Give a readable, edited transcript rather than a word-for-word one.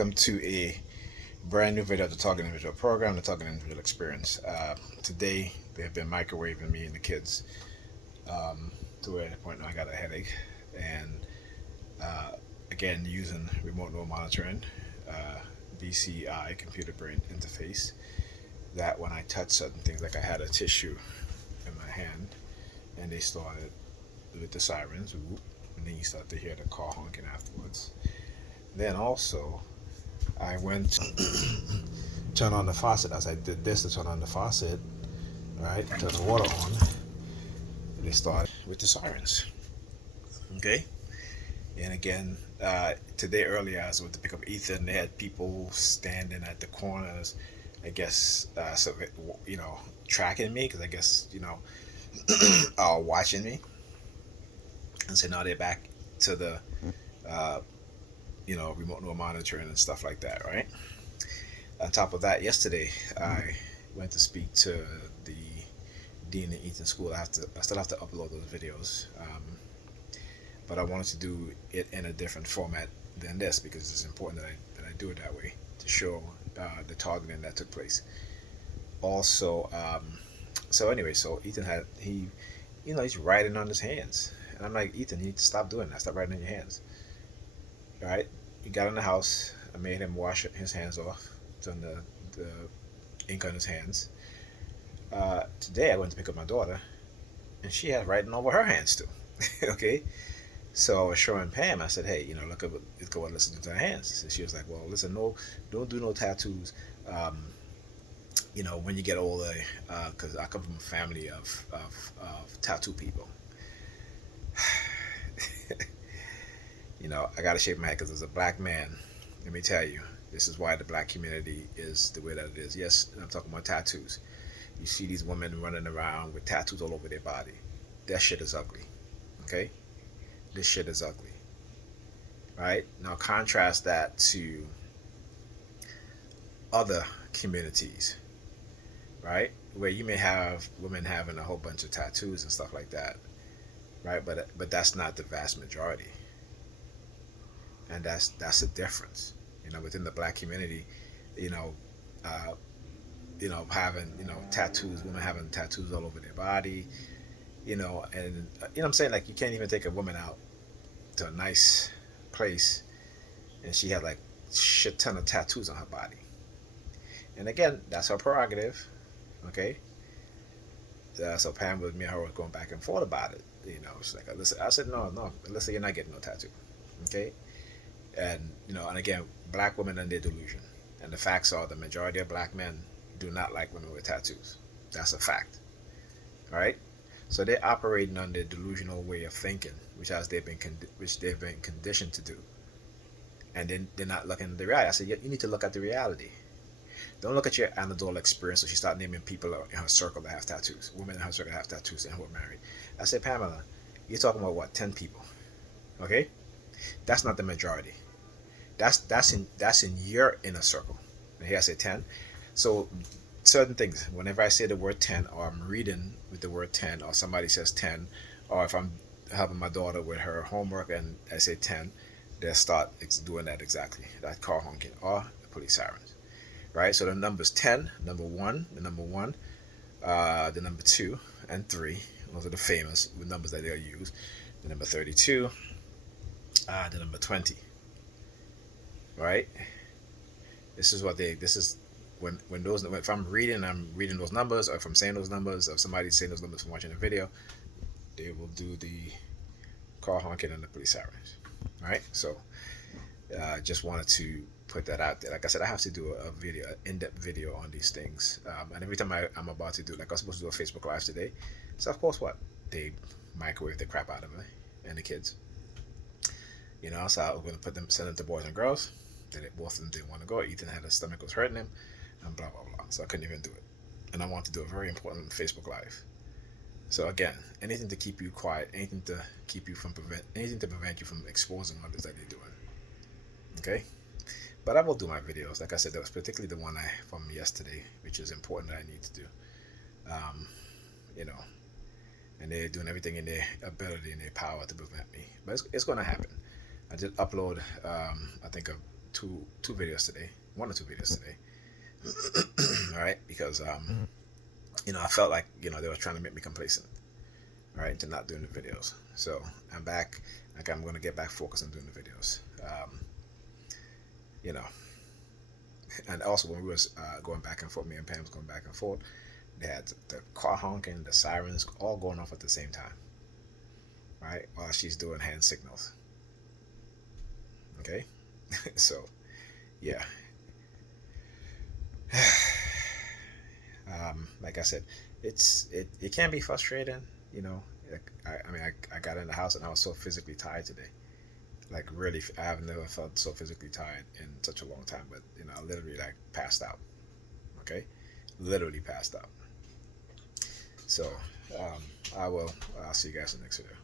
welcome to a brand new video of the Talking Individual program, the Talking Individual Experience. Today, they have been microwaving me and the kids to a point now I got a headache. And again, using remote neural monitoring, BCI, computer brain interface, that when I touch certain things, like I had a tissue in my hand, and they started with the sirens, whoop, and then you start to hear the car honking afterwards. Then also, I went to turn on the faucet. As I did this to turn on the faucet, right, turn the water on, they started with the sirens. Okay? And again, today earlier, I was went to pick up Ethan. They had people standing at the corners, I guess, tracking me, because I guess, watching me. And so now they're back to the, remote neural monitoring and stuff like that, right? On top of that, yesterday I went to speak to the dean at Eaton School. I still have to upload those videos, but I wanted to do it in a different format than this because it's important that I do it that way to show the targeting that took place. Also, so Ethan he's writing on his hands, and I'm like, Ethan, you need to stop doing that. Stop writing on your hands. All right? He got in the house. I made him wash his hands off, turn the ink on his hands. Today I went to pick up my daughter, and she had writing over her hands too. Okay, so I was showing Pam. I said, "Hey, let's go and listen to her hands." And she was like, "Well, listen, no, don't do no tattoos. When you get older, because I come from a family of tattoo people." I got to shave my head because as a black man, let me tell you, this is why the black community is the way that it is. Yes, I'm talking about tattoos. You see these women running around with tattoos all over their body. That shit is ugly. Okay? This shit is ugly. Right? Now contrast that to other communities, right? Where you may have women having a whole bunch of tattoos and stuff like that. Right? But that's not the vast majority. And that's the difference. Within the black community, having tattoos, women having tattoos all over their body, and I'm saying, like, you can't even take a woman out to a nice place and she had like shit ton of tattoos on her body. And again, that's her prerogative. Okay. So Pam with me and her was going back and forth about it. She's like, Alyssa. I said, no, Alyssa, you're not getting no tattoo. Okay. And again, black women and their delusion. And the facts are the majority of black men do not like women with tattoos. That's a fact. Right? So they're operating on their delusional way of thinking, which they've been conditioned to do. And then they're not looking at the reality. I said, you need to look at the reality. Don't look at your anecdotal experience. So she started naming people in her circle that have tattoos. Women in her circle that have tattoos and who are married. I said, Pamela, you're talking about what, 10 people? Okay? That's not the majority. That's in your inner circle. And here I say 10. So certain things, whenever I say the word 10, or I'm reading with the word 10, or somebody says 10, or if I'm helping my daughter with her homework and I say 10, they'll start doing that exactly. That car honking or the police sirens. Right? So the numbers 10, number 1, the number 1, the number 2, and 3. Those are the famous numbers that they'll use. The number 32, the number 20. Right? This is if I'm reading those numbers, or if I'm saying those numbers, or if somebody's saying those numbers from watching the video, they will do the car honking and the police sirens. Right? So just wanted to put that out there. Like I said, I have to do a video, an in-depth video on these things. And every time I'm about to do, like I was supposed to do a Facebook Live today. So of course they microwave the crap out of me and the kids. So I was going to send them to boys and girls. Both of them didn't want to go. Ethan had his stomach was hurting him, and blah blah blah. So I couldn't even do it. And I want to do a very important Facebook Live. So again, anything to keep you quiet, anything to prevent you from exposing what it is that they're doing. Okay, but I will do my videos. Like I said, that was particularly the one from yesterday, which is important that I need to do. And they're doing everything in their ability and their power to prevent me. But it's going to happen. I did upload, I think, two videos today, 1 or 2 videos today. All right, because I felt like they were trying to make me complacent, all right, to not doing the videos. So I'm back. Like I'm gonna get back focused on doing the videos. You know, and also when we was going back and forth, me and Pam was going back and forth. They had the car honking, the sirens, all going off at the same time, right? While she's doing hand signals. Okay, so yeah, like I said, it can be frustrating. You know, like, I mean, I got in the house and I was so physically tired today. Like really, I have never felt so physically tired in such a long time. But I literally like passed out. Okay, literally passed out. So, um, I'll see you guys in the next video.